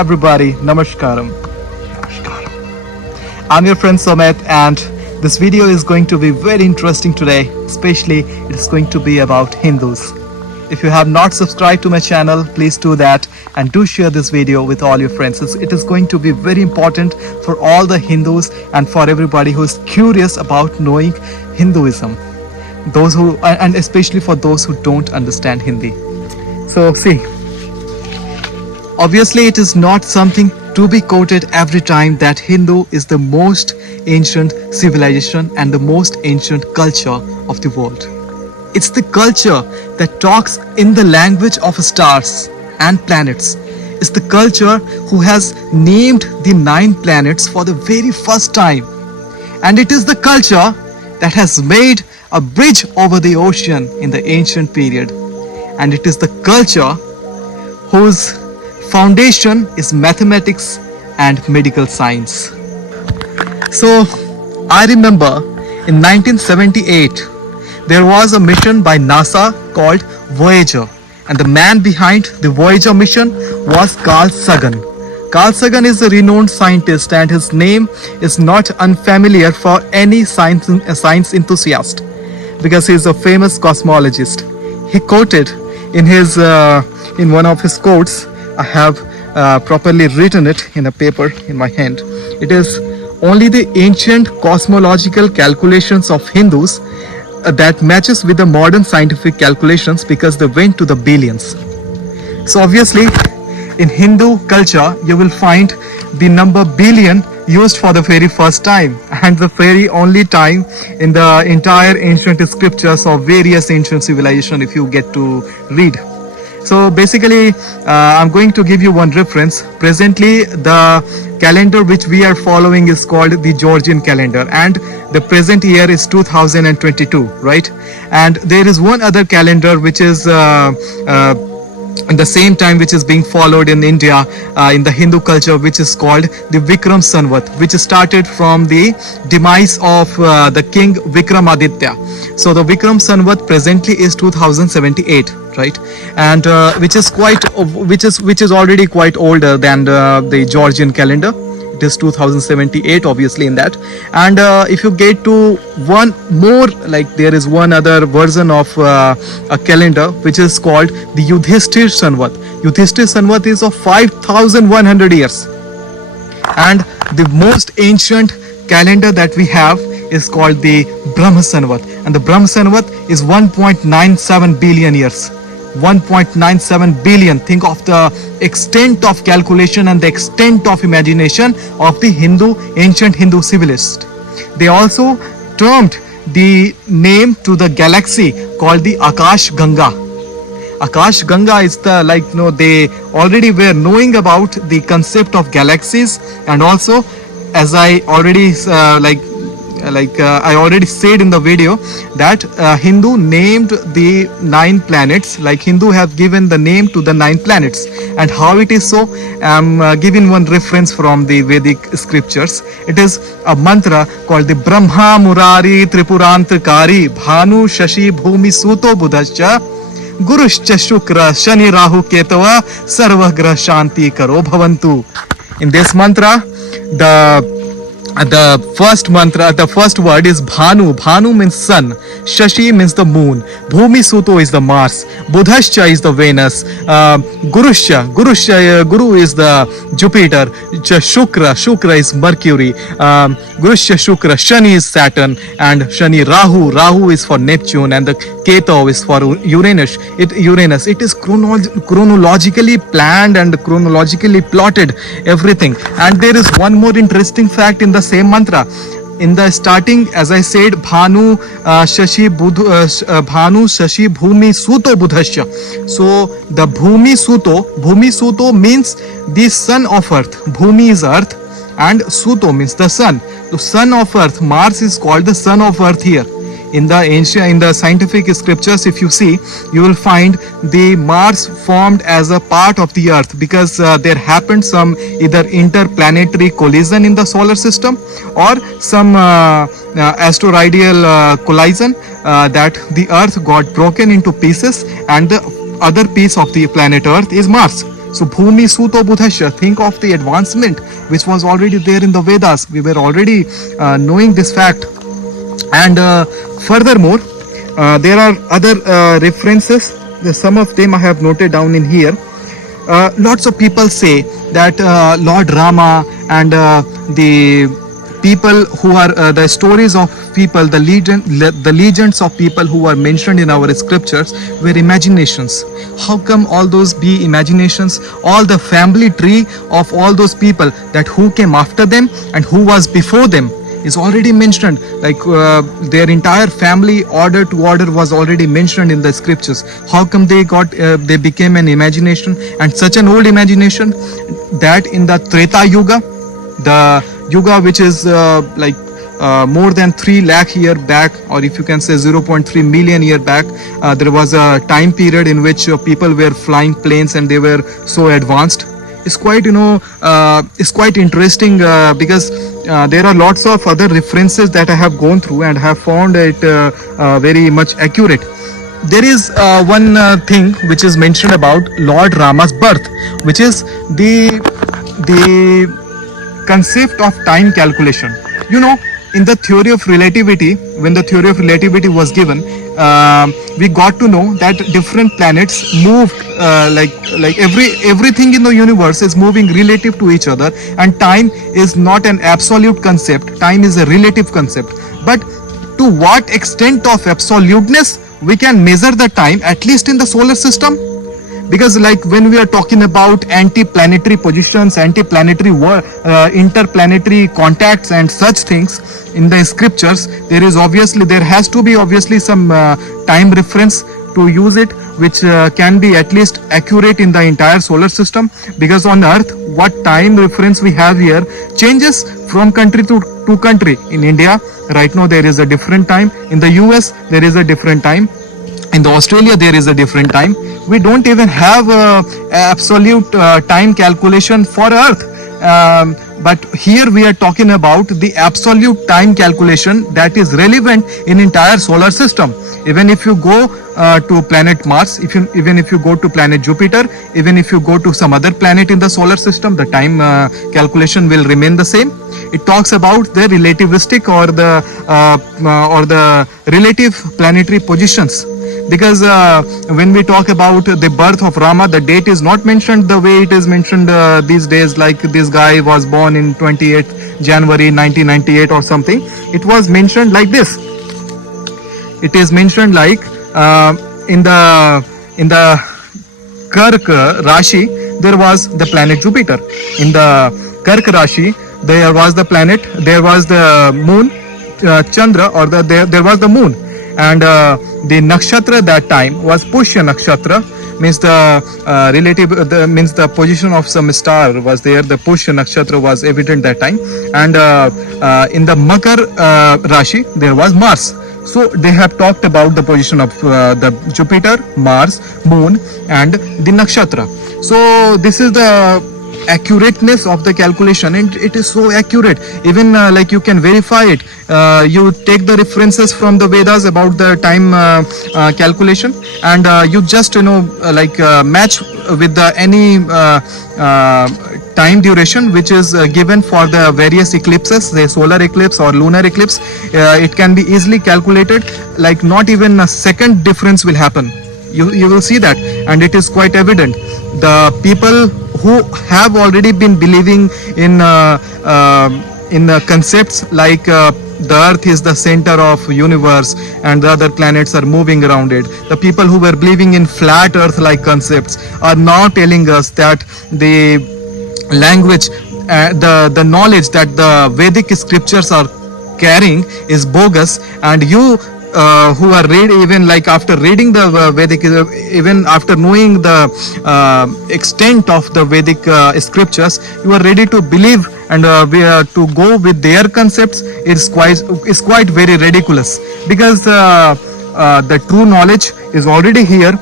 everybody, Namaskaram. I'm your friend Somet, and this video is going to be very interesting today. Especially, it is going to be about Hindus. If you have not subscribed to my channel, please do that and do share this video with all your friends. It is going to be very important for all the Hindus and for everybody who is curious about knowing Hinduism. Those who, and especially for those who don't understand Hindi. So, see. Obviously, it is not something to be quoted every time that Hindu is the most ancient civilization and the most ancient culture of the world. It's the culture that talks in the language of stars and planets. It's the culture who has named the 9 planets for the very first time. And it is the culture that has made a bridge over the ocean in the ancient period. And it is the culture whose foundation is mathematics and medical science. So I remember in 1978 there was a mission by NASA called Voyager, and the man behind the Voyager mission was Carl Sagan. Carl Sagan is a renowned scientist, and his name is not unfamiliar for any science enthusiast because he is a famous cosmologist. He quoted in one of his quotes, I have properly written it in a paper in my hand. It is only the ancient cosmological calculations of Hindus that matches with the modern scientific calculations because they went to the billions. So obviously in Hindu culture you will find the number billion used for the very first time and the very only time in the entire ancient scriptures of various ancient civilization if you get to read. So basically, I'm going to give you one reference. Presently, the calendar which we are following is called the Georgian calendar, and the present year is 2022, right? And there is one other calendar which is in the same time which is being followed in India in the Hindu culture, which is called the Vikram Samvat, which started from the demise of the king Vikramaditya. So the Vikram Samvat presently is 2078, right? And which is already quite older than the Georgian calendar. It is 2078 obviously in that. And if you get to one more, like there is one other version of a calendar which is called the Yudhishthir Samvat. Yudhishthir Samvat is of 5100 years. And the most ancient calendar that we have is called the Brahma Samvat, and the Brahma Samvat is 1.97 billion years. 1.97 billion. Think of the extent of calculation and the extent of imagination of the ancient Hindu civilists. They also termed the name to the galaxy called the Akash Ganga. Akash Ganga is the, they already were knowing about the concept of galaxies, and also as I already I already said in the video that Hindu named the 9 planets, like Hindu have given the name to the 9 planets. And how it is so, I'm giving one reference from the Vedic scriptures. It is a mantra called the Brahma Murari Tripurantakari Bhanu Shashi Bhumi Suto Buddhascha Guruscha Shukra Shani Rahu Ketava Sarvagrah Shanti Karo Bhavantu. In this mantra, the first word is Bhanu. Bhanu means sun. Shashi means the moon. Bhumi Suto is the Mars. Buddhascha is the Venus. Guru is the Jupiter. Shukra is Mercury. Guruscha Shukra, Shani is Saturn, and Shani Rahu is for Neptune, and the Ketu is for Uranus. It is chronologically planned and chronologically plotted, everything. And there is one more interesting fact in the same mantra. In the starting, as I said, Bhanu Shashi Bhumi Suto Buddhascha. So the Bhumi Suto means the sun of earth. Bhumi is earth and Suto means the sun. The son of earth, Mars is called the son of earth here. In the scientific scriptures, if you see, you will find the Mars formed as a part of the Earth because there happened some either interplanetary collision in the solar system or some asteroidal collision that the Earth got broken into pieces, and the other piece of the planet Earth is Mars. So Bhumi Suto Budhasya, think of the advancement which was already there in the Vedas. We were already knowing this fact. And furthermore, there are other references. Some of them I have noted down in here. Lots of people say that Lord Rama and the people who are the stories of people, the legends of people who are mentioned in our scriptures were imaginations. How come all those be imaginations? All the family tree of all those people, that who came after them and who was before them, is already mentioned. Like their entire family order to order was already mentioned in the scriptures. How come they became an imagination, and such an old imagination that in the Treta Yuga, the Yuga which is more than 3 lakh year back, or if you can say 0.3 million year back, there was a time period in which people were flying planes and they were so advanced. It's quite it's quite interesting because there are lots of other references that I have gone through and have found it very much accurate. There is one thing which is mentioned about Lord Rama's birth, which is the concept of time calculation. In the theory of relativity, when the theory of relativity was given, we got to know that different planets moved like everything in the universe is moving relative to each other, and time is not an absolute concept. Time is a relative concept. But to what extent of absoluteness we can measure the time, at least in the solar system? Because like when we are talking about anti-planetary positions, anti-planetary interplanetary contacts and such things in the scriptures, there has to be obviously some time reference to use it, which can be at least accurate in the entire solar system. Because on Earth, what time reference we have here changes from country to country. In India, right now there is a different time. In the US, there is a different time. In the Australia, there is a different time. We don't even have absolute time calculation for Earth. But here we are talking about the absolute time calculation that is relevant in entire solar system. Even if you go to planet Mars, even if you go to planet Jupiter, even if you go to some other planet in the solar system, the time calculation will remain the same. It talks about the relativistic or the relative planetary positions. Because when we talk about the birth of Rama, the date is not mentioned the way it is mentioned these days, like this guy was born in 28th January 1998 or something. It was mentioned like this. It is mentioned like in the Kark Rashi, there was the planet Jupiter. In the Kark Rashi, there was the moon, Chandra, or there was the moon. And the nakshatra that time was Pushya nakshatra, means the position of some star was there. The Pushya nakshatra was evident that time. And in the Makar Rashi, there was Mars. So they have talked about the position of the Jupiter, Mars, moon, and the nakshatra. So this is the accurateness of the calculation, and it is so accurate. Even like you can verify it. You take the references from the Vedas about the time calculation, and you just match with any time duration which is given for the various eclipses, the solar eclipse or lunar eclipse. It can be easily calculated. Like not even a second difference will happen. You will see that, and it is quite evident. The people who have already been believing in concepts like the earth is the center of universe and the other planets are moving around it, the people who were believing in flat earth like concepts are now telling us that the language, the knowledge that the Vedic scriptures are carrying is bogus. And you who are even like after reading the Vedic, even after knowing the extent of the Vedic scriptures, you are ready to believe and to go with their concepts. Is quite very ridiculous, because the true knowledge is already here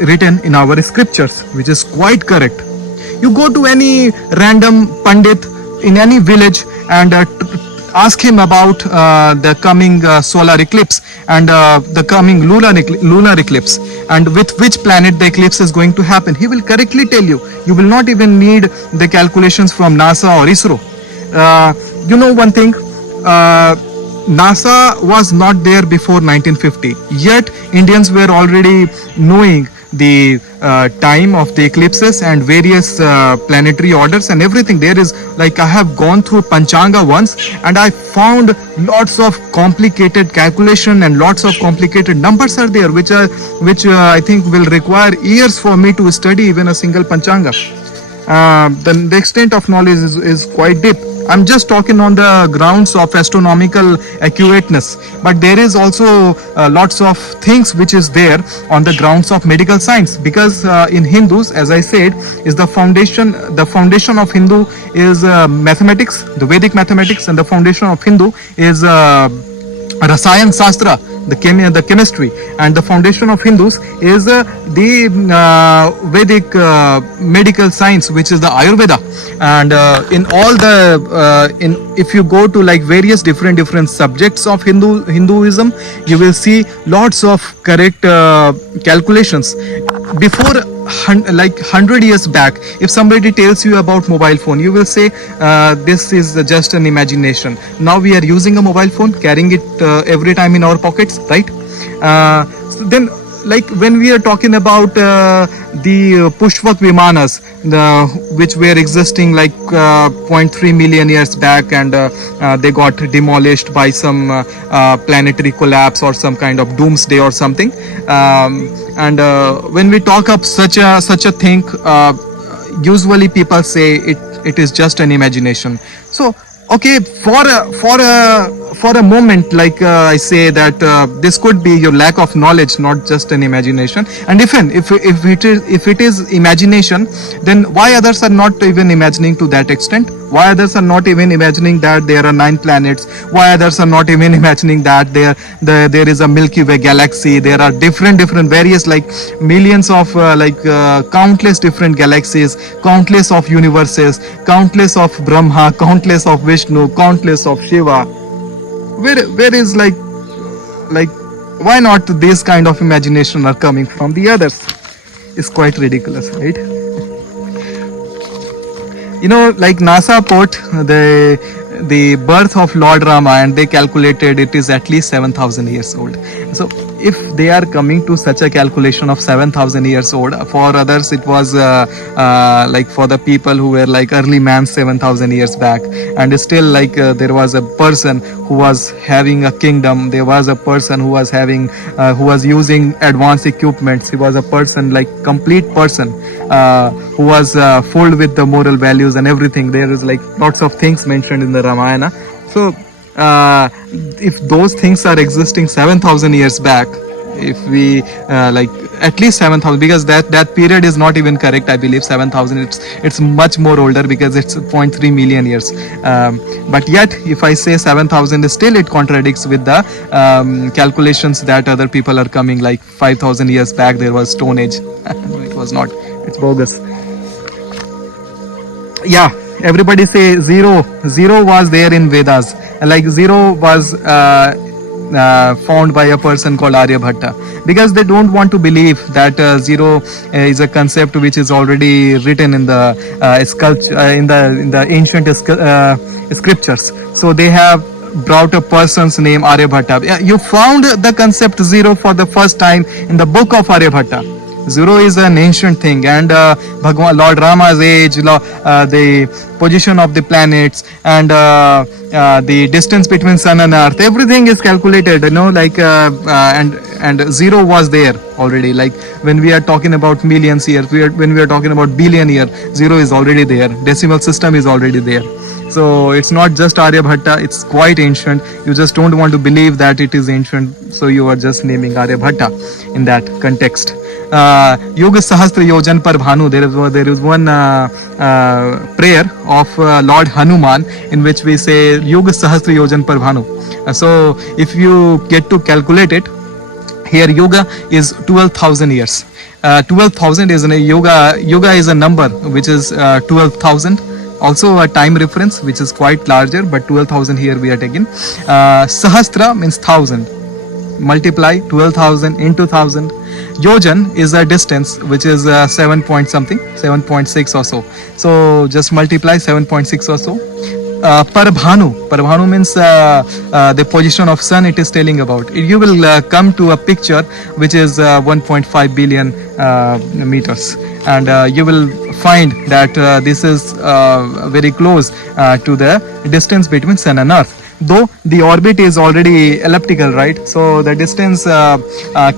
written in our scriptures, which is quite correct. You go to any random pandit in any village and ask him about the coming solar eclipse and the coming lunar eclipse, and with which planet the eclipse is going to happen. He will correctly tell you. You will not even need the calculations from NASA or ISRO. You know one thing, NASA was not there before 1950, yet Indians were already knowing the time of the eclipses and various planetary orders and everything. There is, like, I have gone through Panchanga once and I found lots of complicated calculation and lots of complicated numbers are there, which I think will require years for me to study even a single Panchanga. The extent of knowledge is quite deep. I'm just talking on the grounds of astronomical accurateness, but there is also lots of things which is there on the grounds of medical science, because in Hindus, as I said, is the foundation. The foundation of Hindu is mathematics, the Vedic mathematics, and the foundation of Hindu is Rasayan Shastra, the chemistry, and the foundation of Hindus is the Vedic medical science, which is the Ayurveda. And in all the if you go to like various different subjects of Hinduism, you will see lots of correct calculations. Before like 100 years back, if somebody tells you about mobile phone, you will say this is just an imagination. Now we are using a mobile phone, carrying it every time in our pockets, right? Then, like, when we are talking about the Pushpak Vimanas, which were existing like 0.3 million years back, and they got demolished by some planetary collapse or some kind of doomsday or something. And when we talk of such a thing, usually people say it is just an imagination. So okay, for a moment, like I say that this could be your lack of knowledge, not just an imagination. And even if it is imagination, then why others are not even imagining to that extent? Why others are not even imagining that there are 9 planets? Why others are not even imagining that there is a Milky Way galaxy? There are different various, like, millions of countless different galaxies, countless of universes, countless of Brahma, countless of Vishnu, countless of Shiva. Where is like why not this kind of imagination are coming from the others? It's quite ridiculous, right? You know, like NASA put the birth of Lord Rama, and they calculated it is at least 7,000 years old. So if they are coming to such a calculation of 7,000 years old, for others it was like for the people who were like early man 7,000 years back, and still like there was a person who was having a kingdom, there was a person who was having who was using advanced equipments, he was a person, like complete person, who was full with the moral values and everything. There is like lots of things mentioned in the Ramayana. So if those things are existing 7,000 years back, if we like at least 7,000, because that period is not even correct, I believe 7,000, it's much more older, because it's 0.3 million years. But yet if I say 7,000, still it contradicts with the calculations that other people are coming, like 5,000 years back there was Stone Age. No, it was not, it's bogus. Yeah, everybody say zero was there in Vedas, like zero was found by a person called Aryabhatta, because they don't want to believe that zero is a concept which is already written in the sculpture in the ancient scriptures. So they have brought a person's name, Aryabhatta. You found the concept zero for the first time in the book of Aryabhatta. Zero is an ancient thing, and Bhagwan, Lord Rama's age, the position of the planets, and the distance between sun and earth, everything is calculated, you know, like and zero was there already. Like when we are talking about millions years, when we are talking about billion year, zero is already there, decimal system is already there. So it's not just Aryabhatta, it's quite ancient. You just don't want to believe that it is ancient, so you are just naming Aryabhatta in that context. Yuga Sahastra Yojan Par Bhanu, there is one prayer of Lord Hanuman in which we say Yuga Sahastra Yojan Par Bhanu. So if you get to calculate it, here yoga is 12,000 years. 12,000 is a yoga is a number which is 12,000. Also a time reference which is quite larger, but 12,000 here we are taking. Sahasra means 1,000. Multiply 12,000 into 1,000. Yojan is a distance which is 7 point something, 7.6 or so. So just multiply 7.6 or so. Parabhanu means the position of sun it is telling about. You will come to a picture which is 1.5 billion meters, and you will find that this is very close to the distance between sun and earth, though the orbit is already elliptical, right? So the distance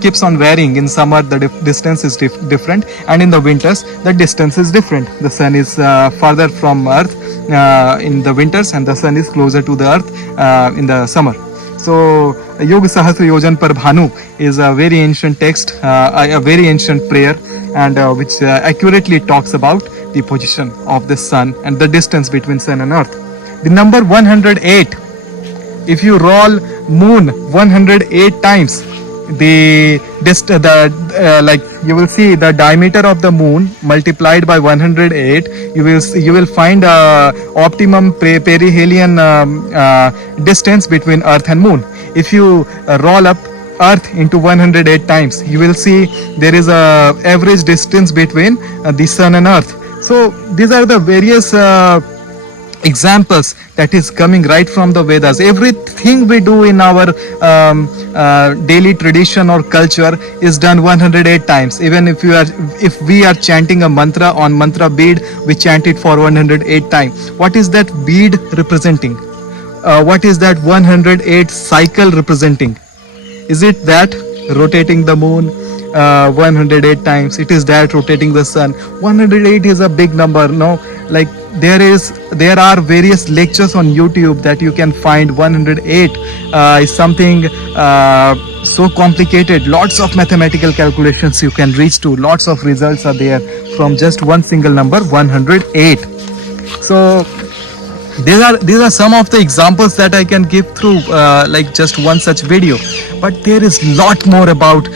keeps on varying. In summer the distance is different, and in the winters the distance is different. The sun is farther from earth in the winters, and the sun is closer to the earth in the summer. So Yog Sahasra Yojan Par Bhanu is a very ancient text, a very ancient prayer, and which accurately talks about the position of the sun and the distance between sun and earth. The number 108, if you roll moon 108 times, like you will see the diameter of the moon multiplied by 108, you will find optimum perihelion distance between earth and moon. If you roll up earth into 108 times, you will see there is a average distance between the sun and earth. So these are the various examples that is coming right from the Vedas. Everything we do in our daily tradition or culture is done 108 times. Even if we are chanting a mantra on mantra bead, we chant it for 108 times. What is that bead representing? What is that 108 cycle representing? Is it that rotating the moon 108 times? It is that rotating the sun. 108 is a big number, no? Like there are various lectures on YouTube that you can find. 108 is something so complicated. Lots of mathematical calculations you can reach to. Lots of results are there from just one single number, 108. So these are some of the examples that I can give through like just one such video. But there is lot more about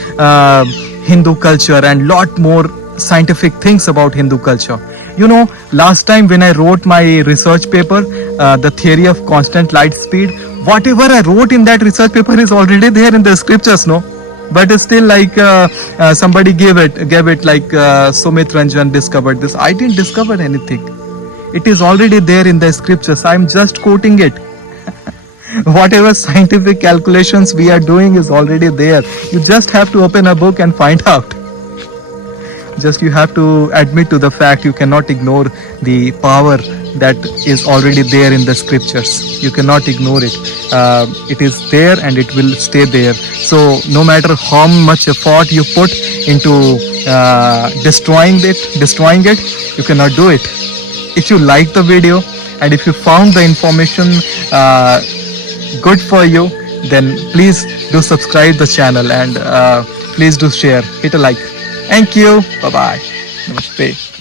Hindu culture and lot more scientific things about Hindu culture. You know, last time when I wrote my research paper, the theory of constant light speed, whatever I wrote in that research paper is already there in the scriptures, no? But it's still like somebody gave it like Sumit Ranjan discovered this. I didn't discover anything. It is already there in the scriptures. I'm just quoting it. Whatever scientific calculations we are doing is already there. You just have to open a book and find out. Just you have to admit to the fact. You cannot ignore the power that is already there in the scriptures. You cannot ignore it. It is there and it will stay there. So no matter how much effort you put into destroying it, you cannot do it. If you like the video and if you found the information good for you, then please do subscribe the channel and please do share. Hit a like. Thank you. Bye bye. Namaste.